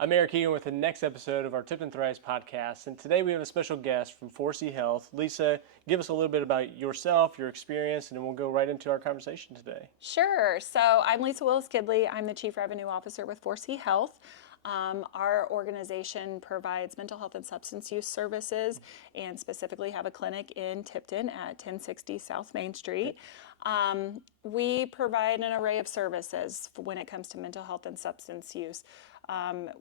I'm Eric Egan with the next episode of our Tipton Thrives podcast, and today we have a special guest from 4C Health. Lisa, give us a little bit about yourself, your experience, and then we'll go right into our conversation today. Sure. So I'm Lisa Willis-Gidley. I'm the Chief Revenue Officer with 4C Health. Our organization provides mental health and substance use services and specifically have a clinic in Tipton at 1060 South Main Street. We provide an array of services when it comes to mental health and substance use.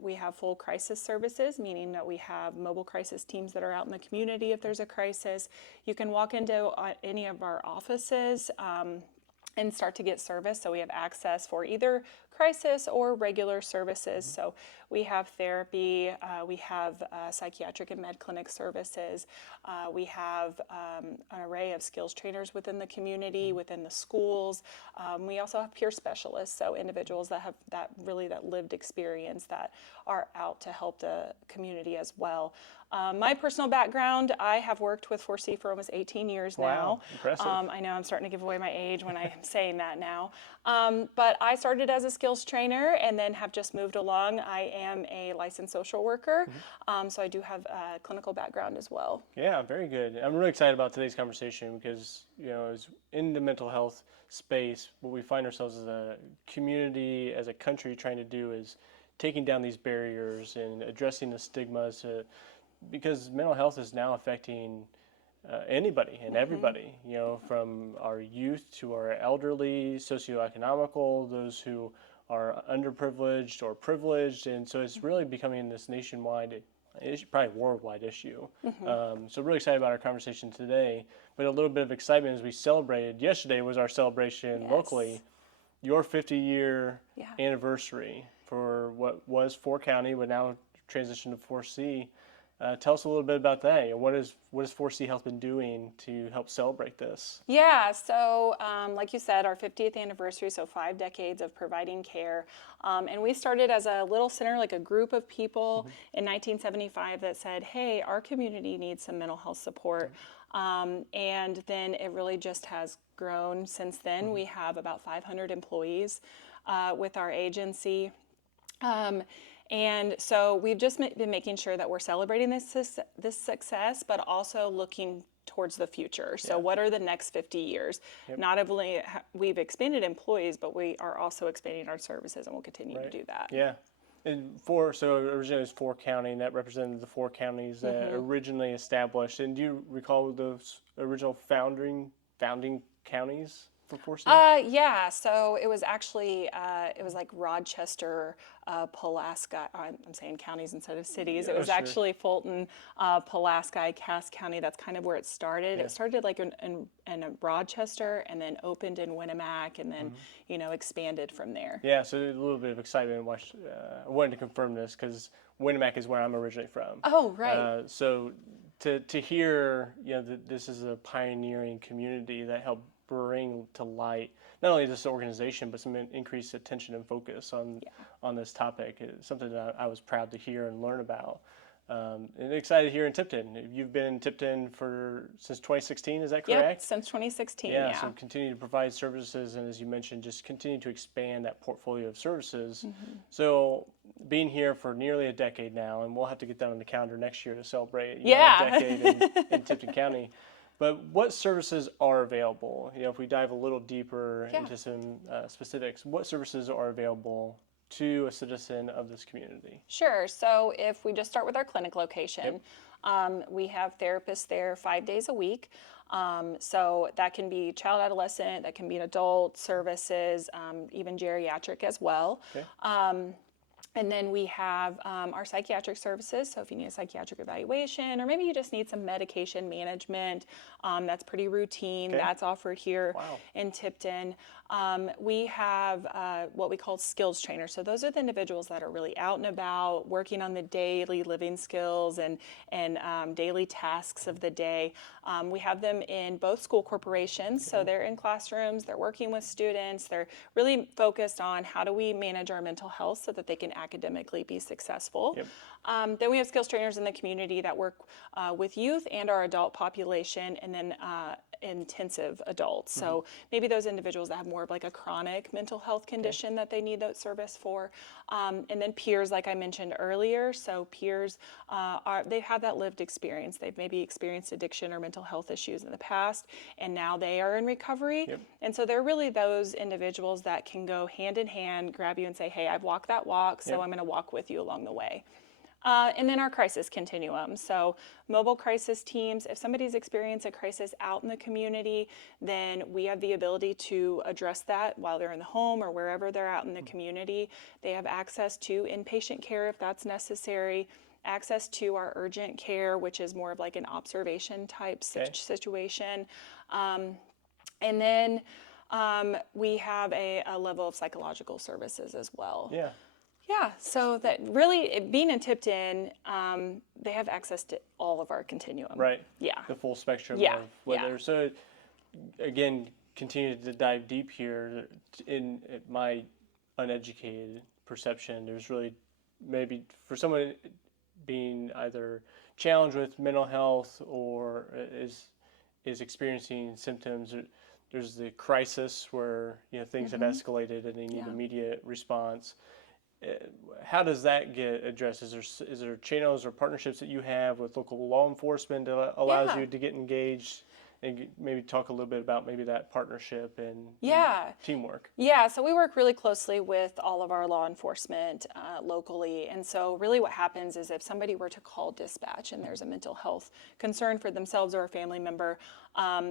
We have full crisis services, meaning that we have mobile crisis teams that are out in the community if there's a crisis. You can walk into any of our offices and start to get service. So we have access for either crisis or regular services. So we have therapy, we have psychiatric and med clinic services, we have an array of skills trainers within the community, within the schools. We also have peer specialists, so individuals that have that lived experience that are out to help the community as well. My personal background, I have worked with 4C for almost 18 years now. Wow, impressive. I know I'm starting to give away my age when I'm saying that now. But I started as a skills trainer and then have just moved along. I am a licensed social worker, so I do have a clinical background as well. Yeah, very good. I'm really excited about today's conversation because, as in the mental health space, what we find ourselves as a community, as a country trying to do is taking down these barriers and addressing the stigmas because mental health is now affecting anybody and everybody, from our youth to our elderly, socioeconomical, those who are underprivileged or privileged. And so it's really becoming this nationwide, probably worldwide issue. So really excited about our conversation today, but a little bit of excitement as we celebrated. Yesterday was our celebration locally, your 50-year anniversary for what was 4 County, but now transitioned to 4C. Tell us a little bit about that. What has 4C Health been doing to help celebrate this? Yeah, so like you said, our 50th anniversary, so 5 decades of providing care. And we started as a little center, like a group of people in 1975 that said, hey, our community needs some mental health support. And then it really just has grown since then. We have about 500 employees with our agency. And so we've just been making sure that we're celebrating this success, but also looking towards the future. So what are the next 50 years? Not only we've expanded employees, but we are also expanding our services, and we'll continue to do that. Yeah. And so originally it was 4 County, and that represented the 4 counties that originally established. And do you recall those original founding counties for 4C? Yeah, so it was actually, it was like Rochester, Pulaski, I'm saying counties instead of cities. It was actually Fulton, Pulaski, Cass County. That's kind of where it started. It started like in Rochester and then opened in Winamac and then, expanded from there. Yeah, so a little bit of excitement. I wanted to confirm this because Winamac is where I'm originally from. Oh, right. So to hear, that this is a pioneering community that helped bring to light not only this organization but some increased attention and focus on this topic. It's something that I was proud to hear and learn about. And excited here in Tipton. You've been in Tipton since 2016, is that correct? Yep, since 2016, yeah. So continue to provide services, and as you mentioned, just continue to expand that portfolio of services. So being here for nearly a decade now, and we'll have to get that on the calendar next year to celebrate a decade in Tipton County. But what services are available? If we dive a little deeper into some specifics, what services are available to a citizen of this community? Sure. So if we just start with our clinic location, we have therapists there 5 days a week. So that can be child adolescent, that can be an adult services, even geriatric as well. And then we have our psychiatric services. So if you need a psychiatric evaluation, or maybe you just need some medication management, that's pretty routine. That's offered here in Tipton. We have what we call skills trainers. So those are the individuals that are really out and about, working on the daily living skills and daily tasks of the day. We have them in both school corporations. So they're in classrooms, they're working with students, they're really focused on how do we manage our mental health so that they can academically be successful. Then we have skills trainers in the community that work with youth and our adult population, and then intensive adults. So maybe those individuals that have more of like a chronic mental health condition that they need that service for. And then peers, like I mentioned earlier. So peers, they have that lived experience. They've maybe experienced addiction or mental health issues in the past, and now they are in recovery. And so they're really those individuals that can go hand in hand, grab you and say, hey, I've walked that walk, so I'm going to walk with you along the way. And then our crisis continuum. So mobile crisis teams, if somebody's experienced a crisis out in the community, then we have the ability to address that while they're in the home or wherever they're out in the community. They have access to inpatient care if that's necessary, access to our urgent care, which is more of like an observation type situation. And then we have a level of psychological services as well. Yeah, so that really, being in Tipton, they have access to all of our continuum. Right. Yeah. The full spectrum Yeah. of whether. So, again, continue to dive deep here. In my uneducated perception, there's really maybe for someone being either challenged with mental health or is experiencing symptoms. There's the crisis where things have escalated and they need immediate response. How does that get addressed? Is there channels or partnerships that you have with local law enforcement that allows you to get engaged and maybe talk a little bit about maybe that partnership and teamwork? Yeah, so we work really closely with all of our law enforcement locally. And so really what happens is if somebody were to call dispatch and there's a mental health concern for themselves or a family member,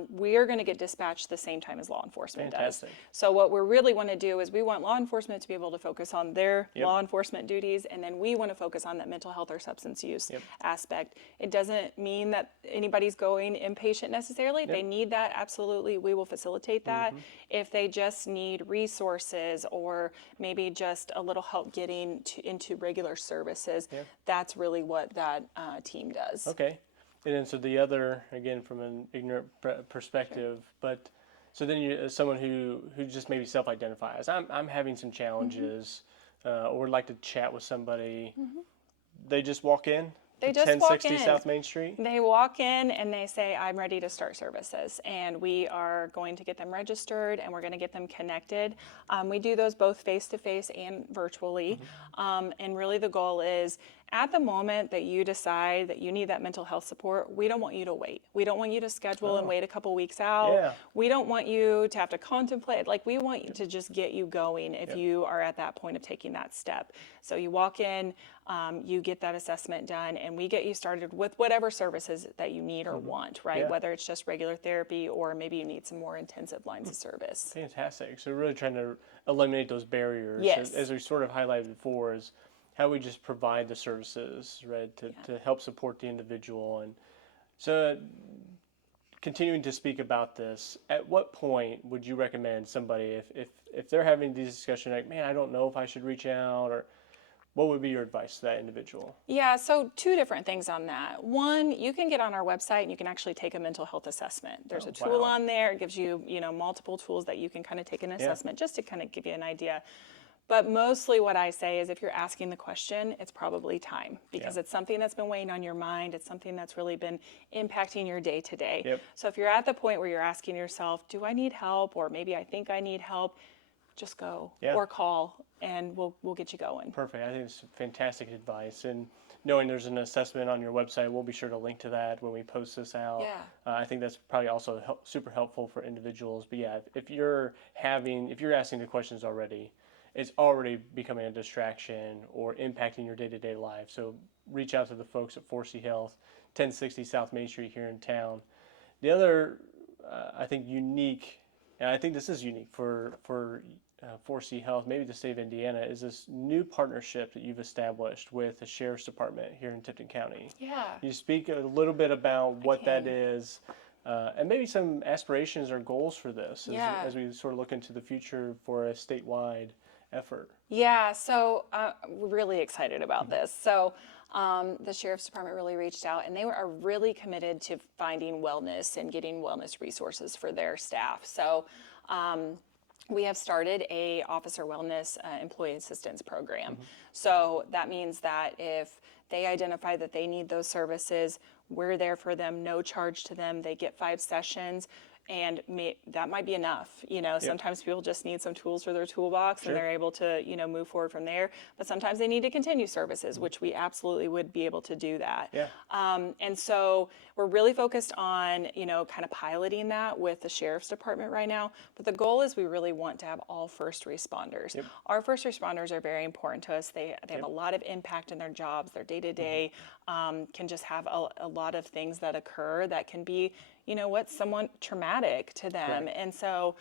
we are going to get dispatched the same time as law enforcement does. So what we really want to do is we want law enforcement to be able to focus on their law enforcement duties, and then we want to focus on that mental health or substance use aspect. It doesn't mean that anybody's going inpatient necessarily. If they need that, absolutely, we will facilitate that. If they just need resources or maybe just a little help getting into regular services, that's really what that team does. Okay. And then so the other, again, from an ignorant perspective, but so then you, as someone who just maybe self-identifies, I'm having some challenges or would like to chat with somebody, they just walk in? They just walk 1060 in. South Main Street? They walk in and they say, I'm ready to start services. And we are going to get them registered and we're going to get them connected. We do those both face-to-face and virtually. And really the goal is, at the moment that you decide that you need that mental health support, we don't want you to wait. We don't want you to schedule and wait a couple weeks out. We don't want you to have to contemplate. Like, we want you to just get you going if you are at that point of taking that step. So you walk in, you get that assessment done, and we get you started with whatever services that you need or want, right? Whether it's just regular therapy or maybe you need some more intensive lines of service. Fantastic. So really trying to eliminate those barriers, as we sort of highlighted before, is how we just provide the services, right, to help support the individual. And so continuing to speak about this, at what point would you recommend somebody, if they're having these discussions, like, man, I don't know if I should reach out, or what would be your advice to that individual? Yeah, so two different things on that. One, you can get on our website and you can actually take a mental health assessment. There's a tool on there. It gives you, multiple tools that you can kind of take an assessment just to kind of give you an idea. But mostly what I say is if you're asking the question, it's probably time, because it's something that's been weighing on your mind. It's something that's really been impacting your day to day. So if you're at the point where you're asking yourself, do I need help? Or maybe I think I need help, just go or call and we'll get you going. Perfect. I think it's fantastic advice. And knowing there's an assessment on your website, we'll be sure to link to that when we post this out. I think that's probably also super helpful for individuals. But if you're asking the questions already, it's already becoming a distraction or impacting your day-to-day life. So reach out to the folks at 4C Health, 1060 South Main Street here in town. The other, I think, unique, and I think this is unique for 4C Health, maybe the state of Indiana, is this new partnership that you've established with the Sheriff's Department here in Tipton County. You speak a little bit about what that is, and maybe some aspirations or goals for this as we sort of look into the future for a statewide effort. So we're really excited about this. So the Sheriff's Department really reached out, and they are really committed to finding wellness and getting wellness resources for their staff. So we have started a officer wellness employee assistance program. So that means that if they identify that they need those services, we're there for them, no charge to them. They get 5 sessions. and that might be enough. Sometimes people just need some tools for their toolbox, and they're able to, move forward from there. But sometimes they need to continue services, which we absolutely would be able to do that. Yeah. And so we're really focused on, kind of piloting that with the Sheriff's Department right now. But the goal is we really want to have all first responders. Our first responders are very important to us. They have a lot of impact in their jobs, their day-to-day, can just have a lot of things that occur that can be, somewhat traumatic to them. And so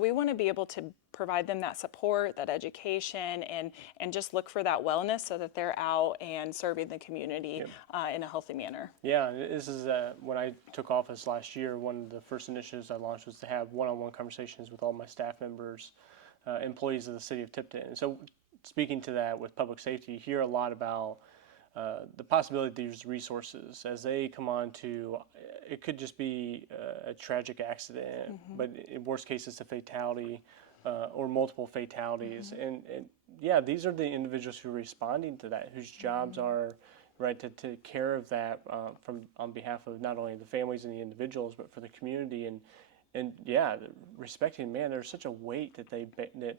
we want to be able to provide them that support, that education, and just look for that wellness so that they're out and serving the community in a healthy manner. Yeah, this is when I took office last year, one of the first initiatives I launched was to have one-on-one conversations with all my staff members, employees of the city of Tipton. And so speaking to that with public safety, you hear a lot about the possibility of these resources as they come on to, it could just be a tragic accident, but in worst case it's a fatality or multiple fatalities. And yeah, these are the individuals who are responding to that, whose jobs are to take care of that on behalf of not only the families and the individuals, but for the community. And yeah, respecting, man, there's such a weight that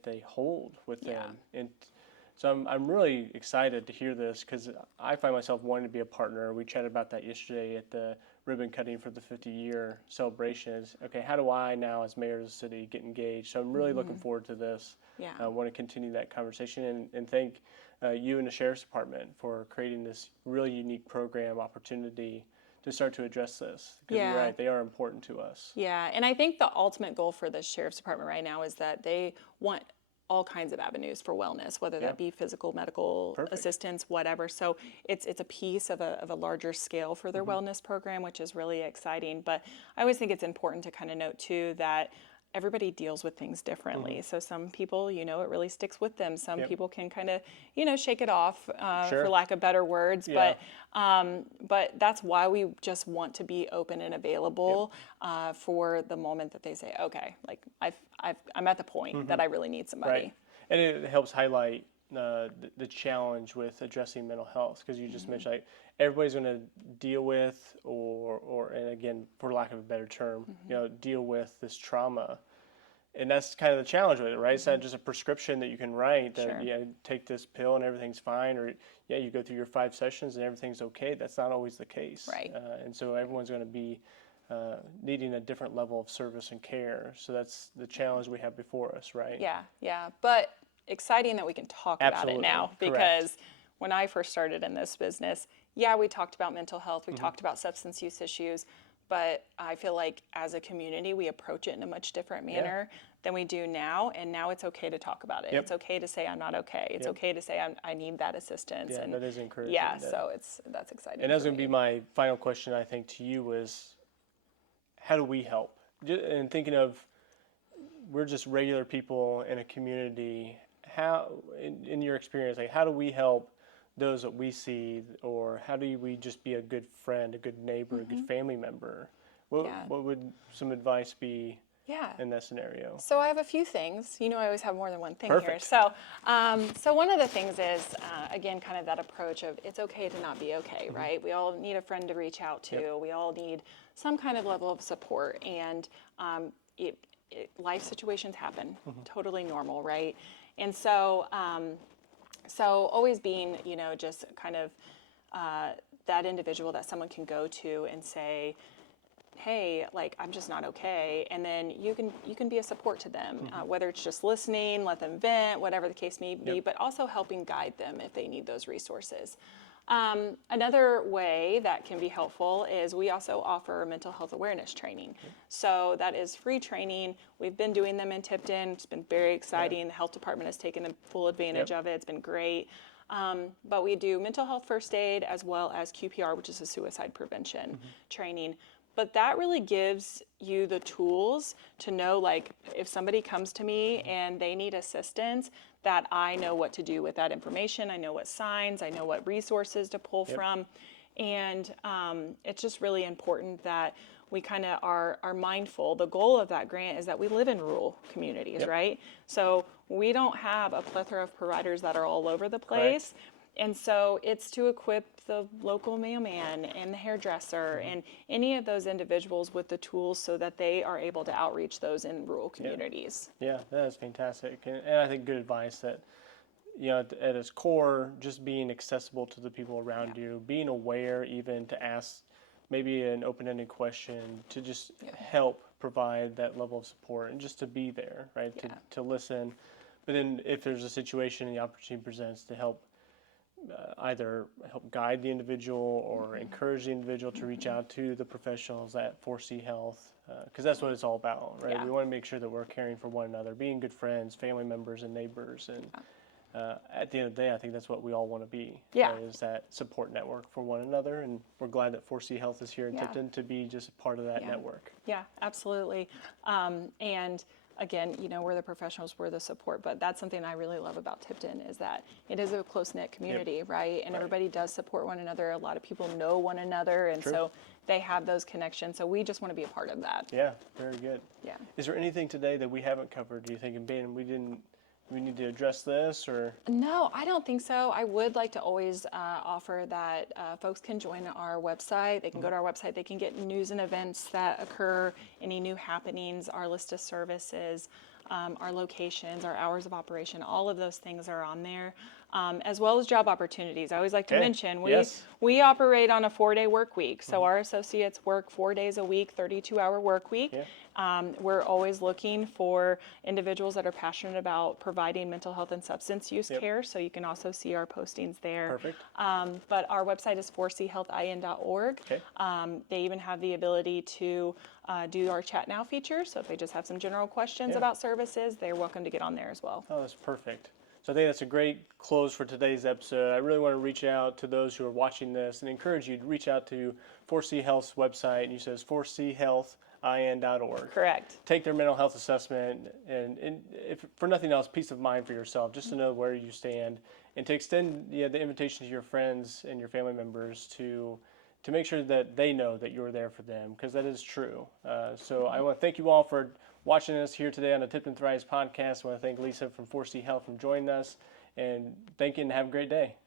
they hold with them. And so I'm really excited to hear this because I find myself wanting to be a partner. We chatted about that yesterday at the ribbon cutting for the 50-year celebration. Is, okay, how do I now as mayor of the city get engaged? So I'm really looking forward to this. I want to continue that conversation and thank you and the Sheriff's Department for creating this really unique program opportunity to start to address this. Because you're right, they are important to us. Yeah, and I think the ultimate goal for the Sheriff's Department right now is that they want all kinds of avenues for wellness, whether that be physical, medical assistance, whatever. So it's a piece of a larger scale for their wellness program, which is really exciting. But I always think it's important to kind of note too that everybody deals with things differently. So some people, it really sticks with them. Some people can kind of, shake it off, for lack of better words. But that's why we just want to be open and available for the moment that they say, okay, like I'm at the point that I really need somebody. Right. And it helps highlight the challenge with addressing mental health, because you just mentioned like everybody's going to deal with or and again, for lack of a better term, deal with this trauma. And that's kind of the challenge with it, right? It's not just a prescription that you can write that take this pill and everything's fine, or you go through your 5 sessions and everything's okay. That's not always the case. Right. And so everyone's going to be needing a different level of service and care. So that's the challenge we have before us, right? Yeah. But exciting that we can talk about it now, because when I first started in this business, we talked about mental health, we talked about substance use issues, but I feel like as a community, we approach it in a much different manner than we do now. And now it's okay to talk about it. It's okay to say I'm not okay. It's okay to say I need that assistance. And that is encouraging. So that's exciting. And that's going to be my final question, I think, to you is, how do we help? And thinking of, we're just regular people in a community. How, in your experience, like how do we help those that we see, or how do we just be a good friend, a good neighbor, a good family member? What would some advice be in that scenario? So I have a few things. I always have more than one thing here. Perfect. So one of the things is, again, kind of that approach of it's okay to not be okay, right? We all need a friend to reach out to. We all need some kind of level of support. And life situations happen, totally normal, right? And so always being, just kind of that individual that someone can go to and say, hey, like I'm just not okay, and then you can be a support to them, whether it's just listening, let them vent, whatever the case may be, but also helping guide them if they need those resources. Another way that can be helpful is we also offer mental health awareness training. So that is free training. We've been doing them in Tipton. It's been very exciting. The health department has taken full advantage of it. It's been great. But we do mental health first aid as well as QPR, which is a suicide prevention training. But that really gives you the tools to know, like, if somebody comes to me and they need assistance, that I know what to do with that information. I know what signs, I know what resources to pull from. And it's just really important that we kind of are mindful. The goal of that grant is that we live in rural communities, right? So we don't have a plethora of providers that are all over the place. And so it's to equip the local mailman and the hairdresser and any of those individuals with the tools so that they are able to outreach those in rural communities. Yeah, that is fantastic. And I think good advice that, at its core, just being accessible to the people around you, being aware even to ask maybe an open-ended question, to just help provide that level of support and just to be there, right? To listen. But then if there's a situation and the opportunity presents to help either help guide the individual or encourage the individual to reach out to the professionals at 4C Health, because that's what it's all about, right? Yeah. We want to make sure that we're caring for one another, being good friends, family members, and neighbors. And at the end of the day, I think that's what we all want to be, Yeah. right, is that support network for one another. And we're glad that 4C Health is here in Tipton to be just a part of that network. Yeah, absolutely. And again, we're the professionals, we're the support, but that's something I really love about Tipton is that it is a close-knit community, right? And everybody does support one another. A lot of people know one another, and so they have those connections. So we just want to be a part of that. Yeah, very good. Yeah. Is there anything today that we haven't covered, do you think, we need to address this, or? No, I don't think so. I would like to always offer that folks can join our website. They can go to our website. They can get news and events that occur, any new happenings, our list of services, our locations, our hours of operation. All of those things are on there, as well as job opportunities. I always like to mention we operate on a 4-day work week. So our associates work 4 days a week, 32-hour work week. We're always looking for individuals that are passionate about providing mental health and substance use care, so you can also see our postings there. Perfect. But our website is 4chealthin.org. They even have the ability to do our Chat Now feature, so if they just have some general questions about services, they're welcome to get on there as well. Oh, that's perfect. So I think that's a great close for today's episode. I really want to reach out to those who are watching this and encourage you to reach out to 4C Health's website, and you says 4chealthin.org. Correct. Take their mental health assessment, and if for nothing else, peace of mind for yourself, just to know where you stand, and to extend the invitation to your friends and your family members to make sure that they know that you're there for them, because that is true. So I want to thank you all for watching us here today on the Tipton Thrives podcast. I want to thank Lisa from 4C Health for joining us, and thank you and have a great day.